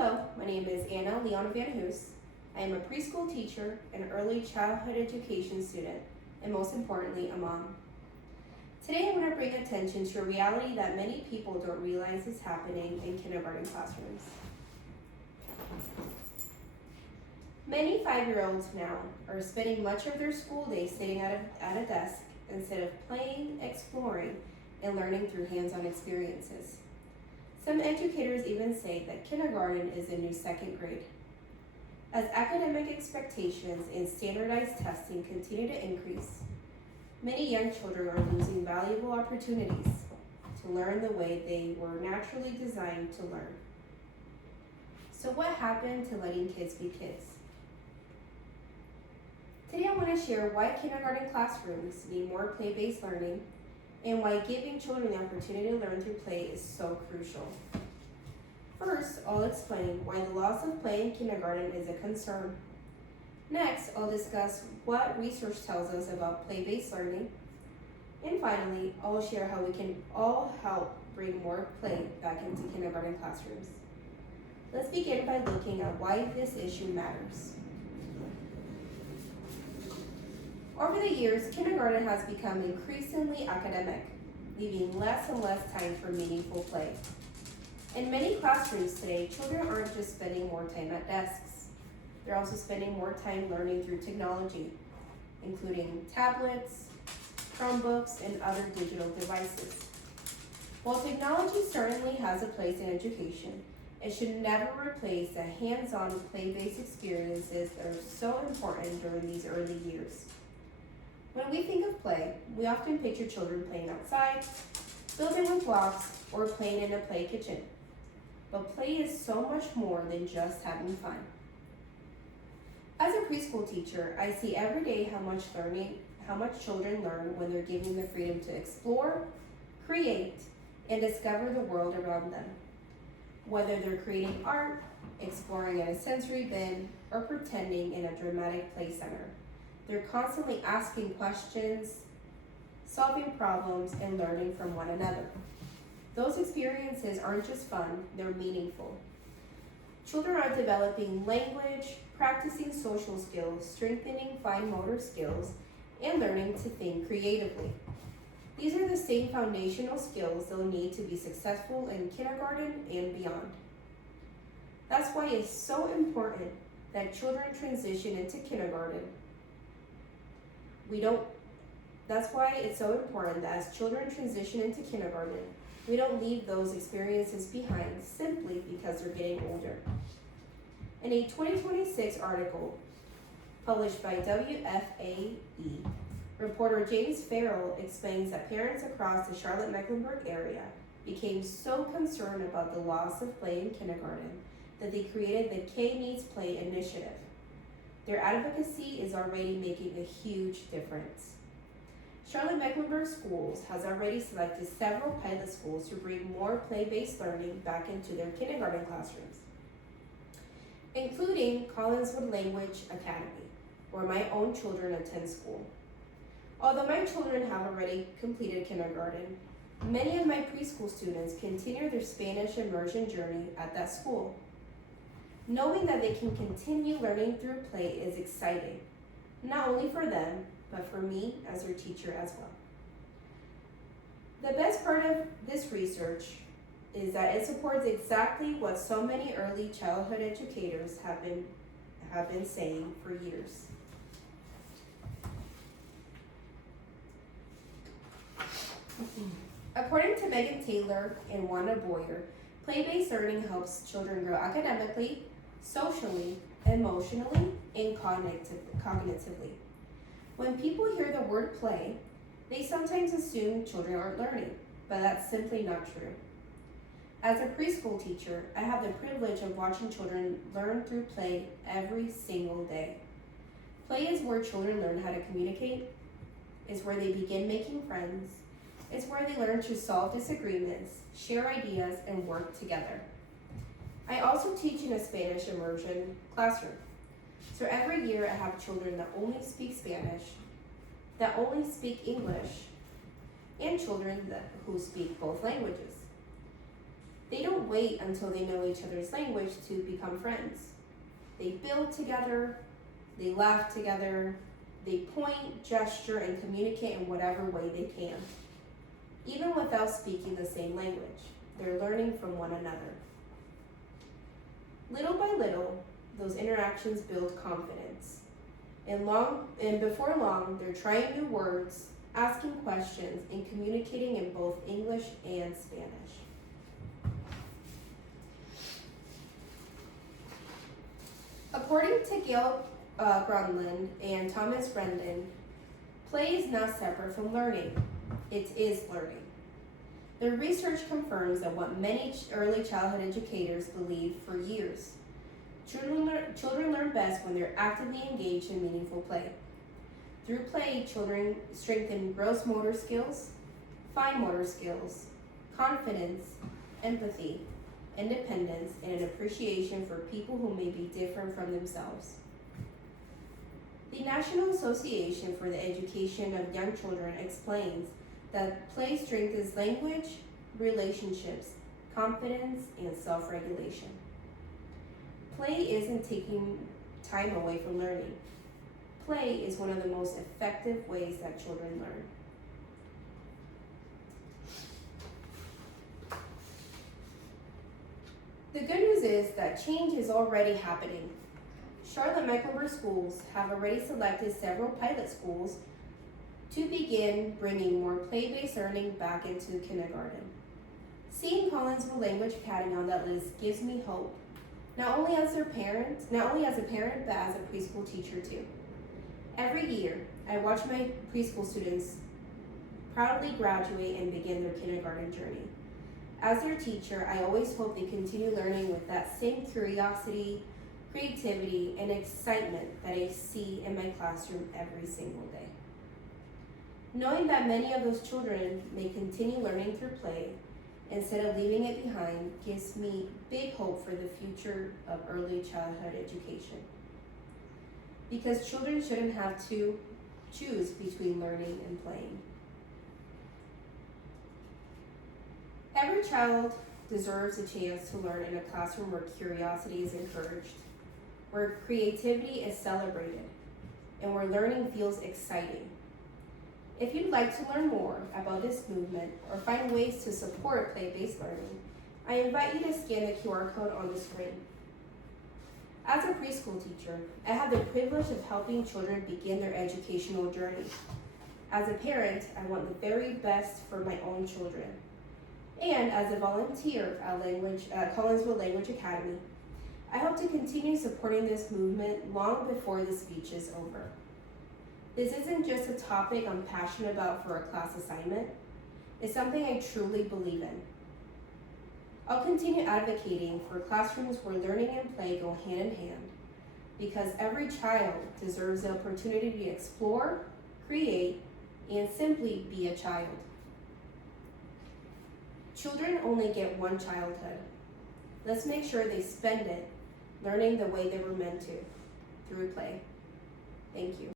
Hello, my name is Anna Leon Van Hoos. I am a preschool teacher, an early childhood education student, and most importantly, a mom. Today I want to bring attention to a reality that many people don't realize is happening in kindergarten classrooms. Many 5-year-olds now are spending much of their school day sitting at a desk instead of playing, exploring, and learning through hands-on experiences. Some educators even say that kindergarten is the new second grade. As academic expectations and standardized testing continue to increase, many young children are losing valuable opportunities to learn the way they were naturally designed to learn. So what happened to letting kids be kids? Today I want to share why kindergarten classrooms need more play-based learning and why giving children the opportunity to learn through play is so crucial. First, I'll explain why the loss of play in kindergarten is a concern. Next, I'll discuss what research tells us about play-based learning. And finally, I'll share how we can all help bring more play back into kindergarten classrooms. Let's begin by looking at why this issue matters. Over the years, kindergarten has become increasingly academic, leaving less and less time for meaningful play. In many classrooms today, children aren't just spending more time at desks. They're also spending more time learning through technology, including tablets, Chromebooks, and other digital devices. While technology certainly has a place in education, it should never replace the hands-on play-based experiences that are so important during these early years. When we think of play, we often picture children playing outside, building with blocks, or playing in a play kitchen. But play is so much more than just having fun. As a preschool teacher, I see every day how much children learn when they're given the freedom to explore, create, and discover the world around them. Whether they're creating art, exploring in a sensory bin, or pretending in a dramatic play center, they're constantly asking questions, solving problems, and learning from one another. Those experiences aren't just fun, they're meaningful. Children are developing language, practicing social skills, strengthening fine motor skills, and learning to think creatively. These are the same foundational skills they'll need to be successful in kindergarten and beyond. That's why it's so important that children transition into kindergarten. That's why it's so important that as children transition into kindergarten, we don't leave those experiences behind simply because they're getting older. In a 2026 article published by WFAE, reporter James Farrell explains that parents across the Charlotte-Mecklenburg area became so concerned about the loss of play in kindergarten that they created the K Needs Play initiative. Their advocacy is already making a huge difference. Charlotte-Mecklenburg Schools has already selected several pilot schools to bring more play-based learning back into their kindergarten classrooms, including Collinswood Language Academy, where my own children attend school. Although my children have already completed kindergarten, many of my preschool students continue their Spanish immersion journey at that school. Knowing that they can continue learning through play is exciting, not only for them, but for me as their teacher as well. The best part of this research is that it supports exactly what so many early childhood educators have been saying for years. According to Megan Taylor and Wanda Boyer, play-based learning helps children grow academically, socially, emotionally, and cognitively. When people hear the word play, they sometimes assume children aren't learning, but that's simply not true. As a preschool teacher, I have the privilege of watching children learn through play every single day. Play is where children learn how to communicate, is where they begin making friends, it's where they learn to solve disagreements, share ideas, and work together. I also teach in a Spanish immersion classroom. So every year I have children that only speak Spanish, that only speak English, and children who speak both languages. They don't wait until they know each other's language to become friends. They build together, they laugh together, they point, gesture, and communicate in whatever way they can. Even without speaking the same language, they're learning from one another. Little by little, those interactions build confidence. And before long, they're trying new words, asking questions, and communicating in both English and Spanish. According to Gail Grunland and Thomas Rendon, play is not separate from learning. It is learning. Their research confirms that what many early childhood educators believe for years. Children learn best when they're actively engaged in meaningful play. Through play, children strengthen gross motor skills, fine motor skills, confidence, empathy, independence, and an appreciation for people who may be different from themselves. The National Association for the Education of Young Children explains that play strengthens language, relationships, confidence, and self-regulation. Play isn't taking time away from learning. Play is one of the most effective ways that children learn. The good news is that change is already happening. Charlotte Mecklenburg schools have already selected several pilot schools to begin bringing more play-based learning back into kindergarten. Seeing Collinsville Language Academy on that list gives me hope, not only as a parent, but as a preschool teacher too. Every year, I watch my preschool students proudly graduate and begin their kindergarten journey. As their teacher, I always hope they continue learning with that same curiosity, creativity, and excitement that I see in my classroom every single day. Knowing that many of those children may continue learning through play instead of leaving it behind gives me big hope for the future of early childhood education. Because children shouldn't have to choose between learning and playing. Every child deserves a chance to learn in a classroom where curiosity is encouraged, where creativity is celebrated, and where learning feels exciting. If you'd like to learn more about this movement or find ways to support play-based learning, I invite you to scan the QR code on the screen. As a preschool teacher, I have the privilege of helping children begin their educational journey. As a parent, I want the very best for my own children. And as a volunteer at Collinsville Language Academy, I hope to continue supporting this movement long before the speech is over. This isn't just a topic I'm passionate about for a class assignment. It's something I truly believe in. I'll continue advocating for classrooms where learning and play go hand in hand, because every child deserves the opportunity to explore, create, and simply be a child. Children only get one childhood. Let's make sure they spend it learning the way they were meant to, through play. Thank you.